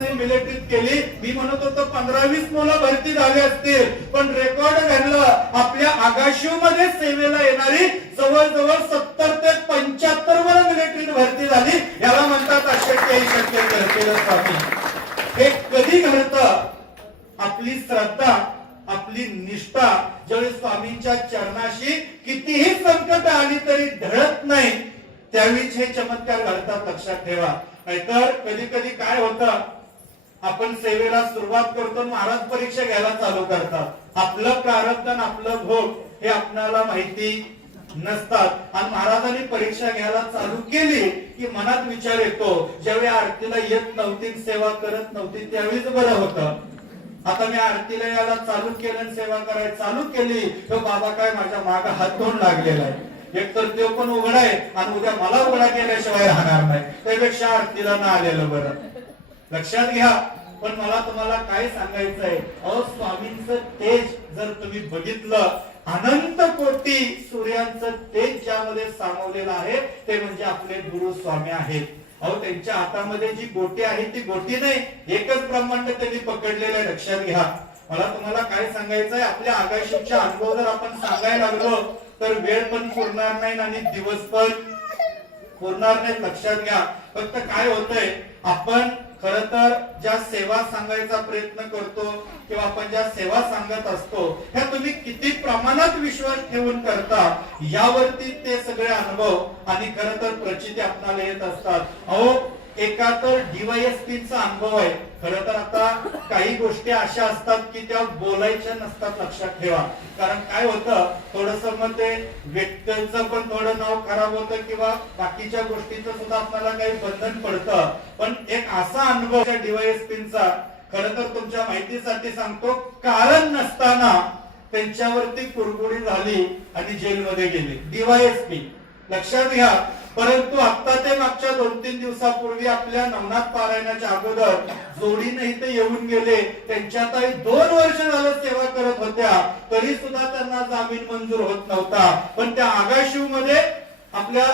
मिलिटरीत केली. मी म्हणत होतो 15-20 मुलं भरती झाली असतील, पण रेकॉर्ड घडलं आपल्या आगाशिव मध्ये सेवेला येणारी जवळजवळ 70 ते 75 मुलं मिलिटरीत भरती झाली. याला म्हणतात अशक्य शक्य करतील स्वामी. हे कधी घडतं? आपली श्रद्धा, आपली निष्ठा ज्यावेळी स्वामींच्या चरणाशी कितीही संकट आली तरी ढळत नाही, त्यावेळीच हे चमत्कार घडतात. लक्षात ठेवा. नाहीतर कधी कधी काय होतं, आपण सेवेला सुरुवात करतो, महाराज परीक्षा घ्यायला चालू करतात. आपलं प्रारब्ध आणि आपलं भोग हे आपल्याला माहिती नसतात आणि महाराजांनी परीक्षा घ्यायला चालू केली की मनात विचार येतो, ज्यावेळी आरतीला येत नव्हती, सेवा करत नव्हती, त्यावेळीच बरं होतं. आता मी आरतीला यायला चालू केलं, सेवा करायला चालू केली, तो बाबा काय माझ्या मागे हात धुवून लागलेला आहे. एक तर तो पण उघडा आहे आणि उद्या मला उघडा केल्याशिवाय राहणार नाही, त्यापेक्षा आरतीला न आलेलं बरं. लक्षात घ्या. पण मला तुम्हाला काय सांगायचंय, स्वामींचं तेज जर तुम्ही बघितलं, अनंत कोटी सूर्यांचं तेज ज्यामध्ये सामावलेलं आहे ते म्हणजे आपले गुरु स्वामी आहेत. त्यांच्या हातामध्ये जी गोटी आहे ती गोटी नाही, एकच ब्रह्मांड त्यांनी पकडलेलं आहे. लक्षात घ्या. मला तुम्हाला काय सांगायचंय, आपल्या आगाशीचे अनुभव जर आपण सांगायला लागलो तर वेळ पण पुरणार नाही आणि दिवस पण पुरणार नाही. लक्षात घ्या. फक्त काय होतंय, आपण खर तर ज्या सेवा सांगायचा प्रयत्न करतो किंवा आपण ज्या सेवा सांगत असतो ह्या तुम्ही किती प्रमाणात विश्वास ठेवून करता यावरती ते सगळे अनुभव आणि खर तर प्रचिती आपल्याला येत असतात. एका तर डीवायएसपीचा अनुभव आहे. खरं तर आता काही गोष्टी अशा असतात की त्या बोलायच्या नसतात. लक्षात ठेवा. कारण काय होतं, थोडस मग ते व्यक्तीचं पण थोडं नाव खराब होतं किंवा बाकीच्या गोष्टीचं सुद्धा आपल्याला काही बंधन पडतं. पण एक असा अनुभव डीवायएसपीचा खरं तर तुमच्या माहितीसाठी सांगतो, कारण नसताना त्यांच्यावरती कुरकुरी झाली आणि जेलमध्ये गेले डीवायएसपी. लक्षात घ्या. परंतु आता ते मागच्या 2-3 दिवसापूर्वी आपल्या नवनाथ पारायणाच्या अगोदर जोडीने इथे येऊन गेले. त्यांच्यातही 2 वर्ष झालं सेवा करत होत्या, तरी सुद्धा त्यांना जामीन मंजूर होत नव्हता. पण त्या आगाशिव मध्ये आपल्या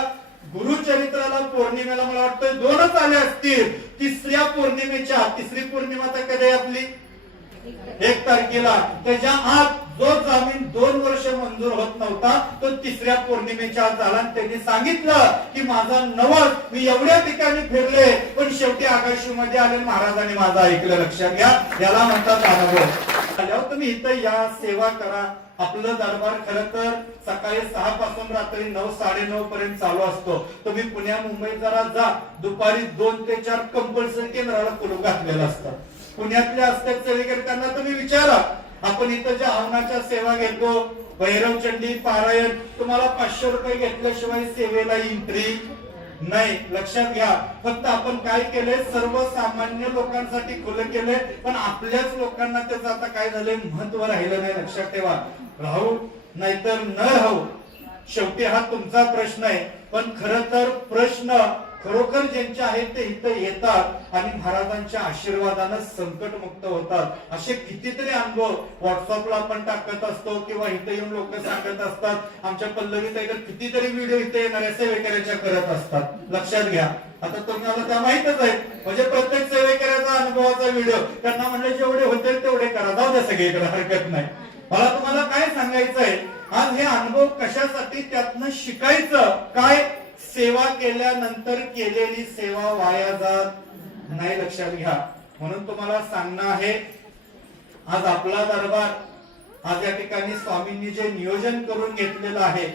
गुरुचरित्राला पौर्णिमेला मला वाटतं 2च आले असतील. तिसऱ्या पौर्णिमेच्या, तिसरी पौर्णिमा तर कधी आपली 1 तारखेला, त्याच्या आत जो जामीन 2 वर्ष मंजूर होत नव्हता तो तिसऱ्या पौर्णिमेच्या आत झाला. त्यांनी सांगितलं की माझा नवस मी एवढ्या ठिकाणी फिरले पण शेवटी आगाशिव मध्ये आले, महाराजांनी माझं ऐकलं. लक्षात घ्या. याला म्हणतात अनुभव. तुम्ही इथं या सेवा करा. आपलं दरबार खरं तर सकाळी 6 पासून रात्री 9-9:30 पर्यंत चालू असतो. तुम्ही पुण्या मुंबईत जरा जा, दुपारी 2 ते 4 कंपल्सरी केंद्राला कुलूप घातलेलं असतं. पुण्यातल्या असतात सेवेकरताना तुम्ही विचारा. आपण इथं ज्या हवनाच्या सेवा घेतो, भैरव चंडी पारायण, तुम्हाला 500 रुपये घेतल्याशिवाय सेवेला एंट्री नाही. लक्षात घ्या. फक्त आपण काय केलंय, सर्वसामान्य लोकांसाठी खुलं केलंय, पण आपल्याच लोकांना त्याचं आता काय झालंय, महत्व राहिलं नाही. लक्षात ठेवा. राहू नाहीतर न राहू, शेवटी हा तुमचा प्रश्न आहे. पण खर तर प्रश्न खरोखर ज्यांचे आहेत ते इथं येतात आणि महाराजांच्या आशीर्वादानं संकटमुक्त होतात. असे कितीतरी अनुभव व्हॉट्सअपला आपण टाकत असतो किंवा इथं येऊन लोक सांगत असतात. आमच्या पल्लवीत कितीतरी व्हिडिओ इथे येणाऱ्या सेवेकऱ्याच्या करत असतात. लक्षात घ्या. आता तुम्हाला त्या माहितच आहे. म्हणजे प्रत्येक सेवेकऱ्याचा अनुभवाचा व्हिडिओ त्यांना म्हणले जेवढे होते तेवढे करा, जाऊ द्या सगळीकडे, हरकत नाही. मला तुम्हाला काय सांगायचंय, आज हे अनुभव कशासाठी, त्यातनं शिकायचं काय, सेवा केल्यानंतर केलेली सेवा वाया जात नाही. लक्षात घ्या. म्हणून तुम्हाला सांगणं आहे, आज आपला दरबार, आज या ठिकाणी स्वामींनी जे नियोजन करून घेतलेलं आहे,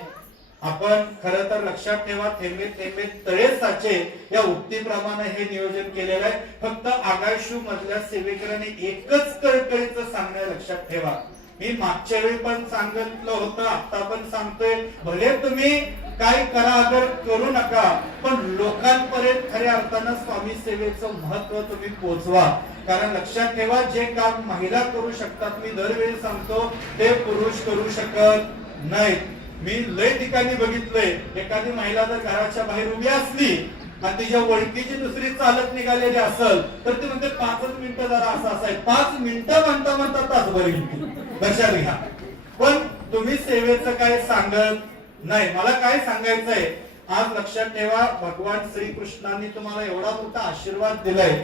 आपण खरं तर लक्षात ठेवा, थेंबे थेंबे तळे साचे या उक्तीप्रमाणे हे नियोजन केलेलं आहे. फक्त आगाशिव मधल्या सेवेकरांनी एकच कळकळीचं सांगणं लक्षात ठेवा. मी मागच्या वेळी पण सांगितलं होतं, आता पण सांगतोय, भले तुम्ही काय करा अगर करू नका, पण लोकांपर्यंत खऱ्या अर्थानं स्वामी सेवेचं महत्व तुम्ही पोहोचवा. कारण लक्षात ठेवा, जे काम महिला करू शकतात, मी दरवेळी सांगतो, ते पुरुष करू शकत नाहीत. मी लय ठिकाणी बघितलंय, एखादी महिला जर घराच्या बाहेर उभी असली आणि तिच्या ओळखीची दुसरी चालत निघालेली असेल तर ती म्हणते 5 मिनिटं जरा असं असाय, 5 मिनिटं म्हणता म्हणता तासभर गेली. लक्षात घ्या. पण तुम्ही सेवेचं काय सांगत नाही. मला काय सांगायचंय, आज लक्षात ठेवा, भगवान श्रीकृष्णांनी तुम्हाला एवढा मोठा आशीर्वाद दिलाय.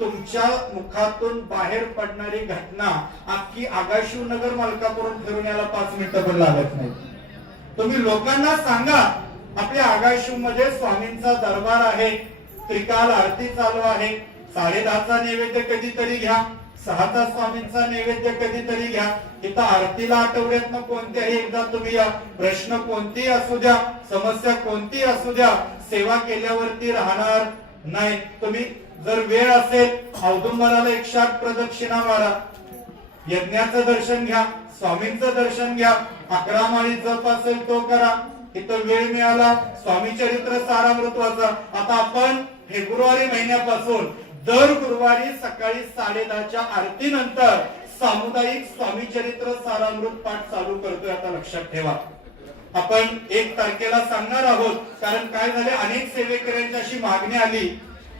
तुमच्या मुखातून बाहेर पडणारी घटना अख्खी आगाशिवनगर मलकापुरात फिरून यायला 5 मिनिटं पण लागत नाही. तुम्ही लोकांना सांगा आपल्या आगाशिव मध्ये स्वामींचा दरबार आहे, त्रिकाल आरती चालू आहे, 10:30चा नैवेद्य कधीतरी घ्या, 6चा स्वामींचा नैवेद्य कधीतरी घ्या. इथं आरतीला आठवड्यातनं कोणत्याही एकदा तुम्ही या. प्रश्न कोणती असू द्या, समस्या कोणती असू द्या, सेवा केल्यावरती राहणार नाही. तुम्ही जर वेळ असेल औदुंबराला 108 प्रदक्षिणा मारा, यज्ञाचं दर्शन घ्या, स्वामींचं दर्शन घ्या, 11 माळी जप असेल तो करा. इथं वेळ मिळाला स्वामी चरित्र सारामृत वाचा. आता आपण फेब्रुवारी महिन्यापासून दर गुरुवारी सकाळी 10:30च्या आरतीनंतर सामुदायिक स्वामी चरित्र सारामृत पाठ चालू करतोय. आता लक्षात ठेवा, आपण 1 तारखेला सांगणार आहोत. कारण काय झाले, अनेक सेवेकऱ्यांची अशी मागणी आली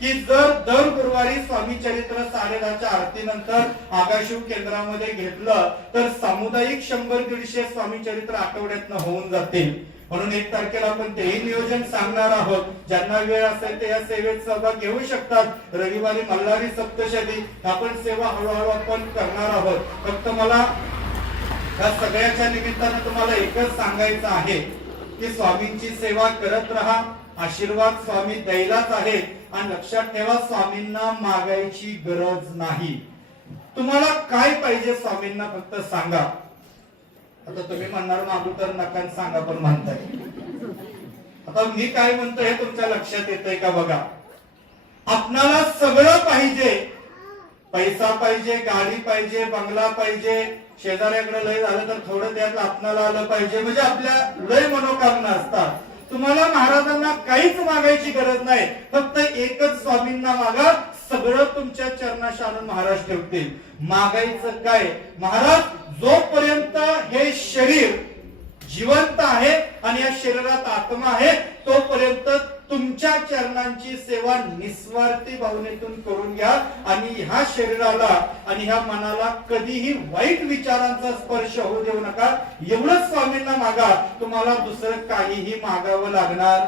की जर दर गुरुवारी स्वामी चरित्र 10:30च्या आरतीनंतर आगाशिव केंद्रामध्ये घेतलं तर सामुदायिक 100-150 स्वामी चरित्र आठवड्यातनं होऊन जातील. म्हणून 1 तारखेला आपण तेही नियोजन सांगणार आहोत. ज्यांना वेळ असेल ते या सेवेत सहभाग घेऊ शकतात. रविवारी मल्हारी सप्तशती आपण सेवा हळूहळू आपण करणार आहोत. फक्त मला या सगळ्याच्या निमित्तानं तुम्हाला एकच सांगायचं आहे की स्वामींची सेवा करत राहा. आशीर्वाद स्वामी द्यायलाच आहे. आणि लक्षात ठेवा, स्वामींना मागायची गरज नाही. तुम्हाला काय पाहिजे स्वामींना फक्त सांगा. आता तुम्ही म्हणणार मागू तर नका सांगा पण म्हणताय. आता मी काय म्हणतो हे तुमच्या लक्षात येतंय का बघा. आपणाला सगळं पाहिजे, पैसा पाहिजे, गाडी पाहिजे, बंगला पाहिजे, शेजाऱ्याकडे लय झालं तर थोडं त्यात आपणाला आलं पाहिजे, म्हणजे आपल्या लय मनोकामना असतात. तुम्हाला महाराजांना काहीच मागायची गरज नाही. फक्त एकच स्वामींना मागा, सगळं तुमच्या चरणाशी आणून महाराज ठेवतील. मागायचं काय, महाराज जोपर्यंत हे शरीर जिवंत आहे आणि या शरीरात आत्मा आहे तोपर्यंत तुमच्या चरणांची सेवा निस्वार्थी भावनेतून करून घ्या. आणि ह्या शरीराला आणि ह्या मनाला कधीही वाईट विचारांचा स्पर्श होऊ देऊ नका. एवढंच स्वामींना मागा, तुम्हाला दुसरं काहीही मागावं लागणार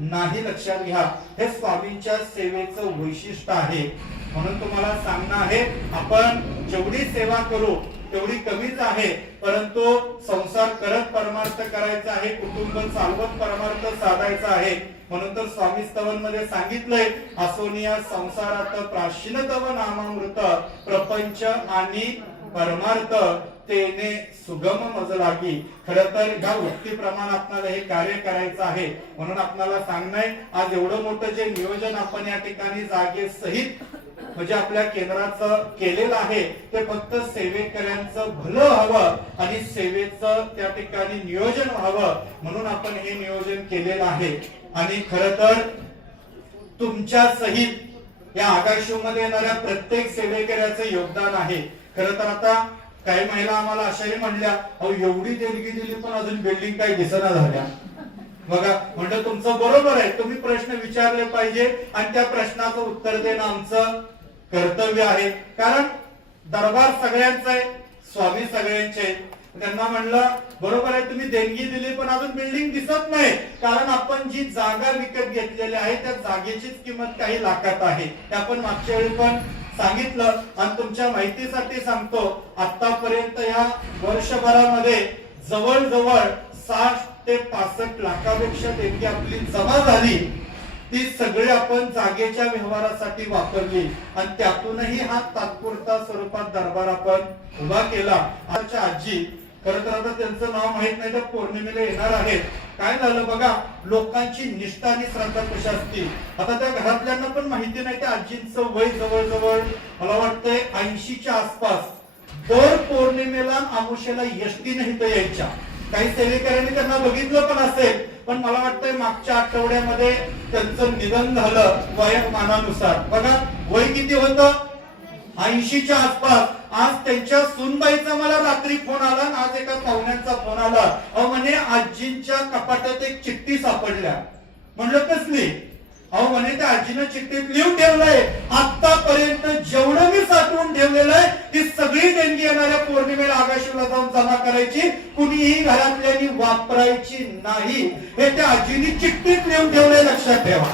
नाही. लक्षात घ्या, हे स्वामींच्या सेवेचं वैशिष्ट्य आहे. म्हणून तुम्हाला सांगणं आहे, आपण जेवढी सेवा करू तेवढी कमीच आहे. परंतु संसार करत परमार्थ करायचा आहे, कुटुंब चालवत परमार्थ साधायचा आहे. म्हणून तर स्वामी स्तवन मध्ये सांगितलंय, असोनिया संसारात प्राचीन तव नामामृत, प्रपंच आणि परमार्थ तेने सुगम मज लागी. खरं तर ह्या उक्तीप्रमाणे आपल्याला हे कार्य करायचं आहे. म्हणून आपल्याला सांगणंय, आज एवढं मोठं जे नियोजन आपण या ठिकाणी जागे सहित म्हणजे आपल्या केंद्राचं केलेलं आहे ते फक्त सेवेकऱ्यांचं भलं हवं आणि सेवेचं त्या ठिकाणी नियोजन व्हावं म्हणून आपण हे नियोजन केलेलं आहे. आणि खरं तर तुमच्या सहित या आगाशिव मध्ये येणाऱ्या प्रत्येक सेवेकऱ्याचं योगदान आहे. खरं तर आता काही महिला आम्हाला अशाही म्हणल्या, अहो एवढी देणगी दिली पण अजून बिल्डिंग काही दिसना झाल्या. बघा, म्हणजे तुमचं बरोबर आहे, तुम्ही प्रश्न विचारले पाहिजे आणि त्या प्रश्नाचं उत्तर देणं आमचं कर्तव्य आहे. कारण दरबार सगळ्यांचा आहे, स्वामी सगळ्यांचे आहेत. त्यांना म्हणलं बरोबर आहे, तुम्ही देणगी दिली पण अजून बिल्डिंग दिसत नाही. कारण आपण जी जागा विकत घेतलेली आहे त्या जागेचीच किंमत काही लाखात आहे. ते आपण मागच्या वेळी पण सांगितलं. आणि तुमच्या माहितीसाठी सांगतो, आतापर्यंत या वर्षभरामध्ये जवळजवळ 60 ते 65 लाखापेक्षा देणगी आपली जमा झाली. ती सगळी आपण जागेच्या व्यवहारासाठी वापरली आणि त्यातूनही हा तात्पुरता स्वरूपात दरबार आपण उभा केला. आजच्या आजी, खरं तर आता त्यांचं नाव माहित नाही, तर पौर्णिमेला येणार आहेत. काय झालं बघा, लोकांची निष्ठा आणि श्रद्धा कशी असतील. आता त्या घरातल्यांना पण माहिती नाही, त्या आजींचं वय जवळजवळ मला वाटतंय 80च्या आसपास. दर पौर्णिमेला अमावस्येला एसटीने इथं यायच्या. काही सेवेकऱ्यांनी त्यांना बघितलं पण असेल, पण मला वाटतंय मागच्या आठवड्यामध्ये त्यांचं निधन झालं वयोमानानुसार. बघा वय किती होतं, 80च्या आसपास. आज त्यांच्या सुनबाईचा मला रात्री फोन आला, आज एका पाहुण्यांचा फोन आला, अहो म्हणे आजींच्या कपाटात एक चिठ्ठी सापडल्या. म्हणलं कसली, अहो म्हणे त्या आजीनं चिठ्ठीत लिहून ठेवलंय, आतापर्यंत जेवढं मी साठवून ठेवलेलं आहे ती सगळी देणगी येणाऱ्या पौर्णिमेला आगाशिवला जाऊन जमा करायची, कुणीही घरातल्यांनी वापरायची नाही. हे त्या आजीने चिठ्ठीत लिहून ठेवलंय, लक्षात ठेवा.